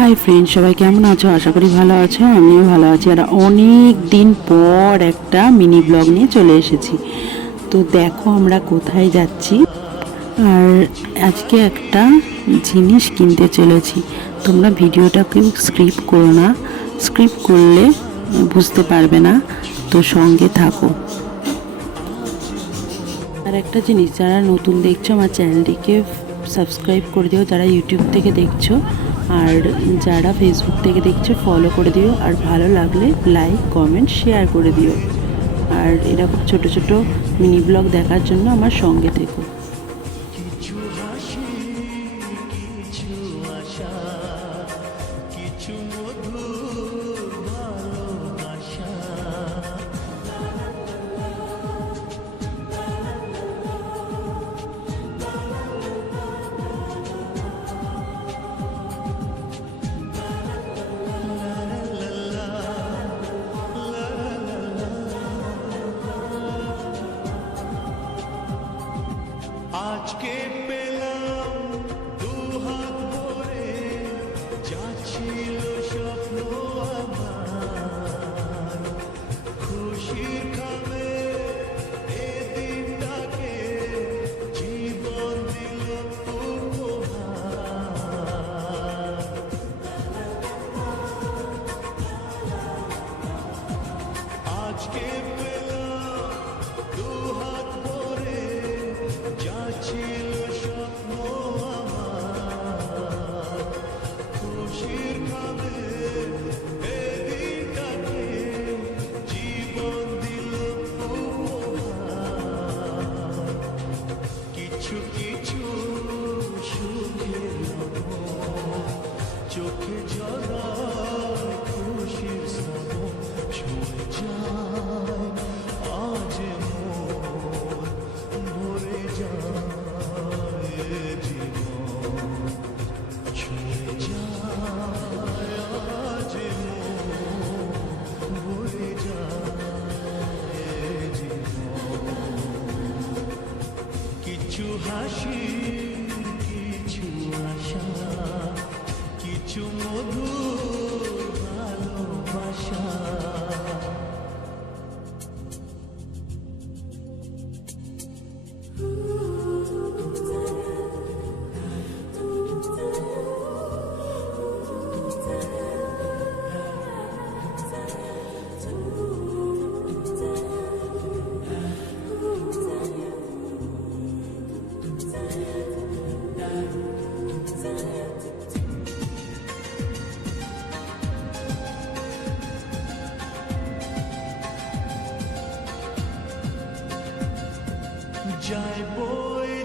Hi friend, সবাই কেমন আছো? আশা করি ভালো আছো। আমিও ভালো আছি। আর অনেক দিন পর একটা মিনি ব্লগ নিয়ে চলে এসেছি। তো দেখো আমরা কোথায় যাচ্ছি। আর আজকে একটা জিনিস কিনতে চলেছি। তোমরা ভিডিওটা কেউ স্ক্রিপ্ট করো না, স্ক্রিপ্ট করলে বুঝতে পারবে না। তো সঙ্গে থাকো। আর একটা জিনিস, যারা নতুন দেখছো আমার চ্যানেলটিকে সাবস্ক্রাইব করে দিও, যারা ইউটিউব থেকে দেখছো, আর যারা ফেসবুক থেকে দেখছো ফলো করে দিও, আর ভালো লাগলে লাইক কমেন্ট শেয়ার করে দিও। আর এরকম ছোট ছোট মিনি ব্লগ দেখার জন্য আমার সঙ্গে থেকো। আজকে পেলাম দুহাত ভরে, যা ছিল স্বপ্ন আমার, খুশির খাবে এ দিনটাকে, জীবন দিল উপহার। আজকে পেলাম দুহাত ভরে, যা ছিল স্বপ্ন আমার, খুশির খাবে এ দিনটাকে, জীবন দিল উপহার। কিছু কিছু সুখের লবণ, চোখে ঝরায় খুশির শ্রাবণ, ছুঁয়ে যায় আজ মন, ভরে যায় জীবন, ছুঁয়ে যায় আজ মন, ভরে যায় জীবন। কিছু হাসি, কিছু আশা, কিছু মধুর ভালোবাসা। যায় বয়ে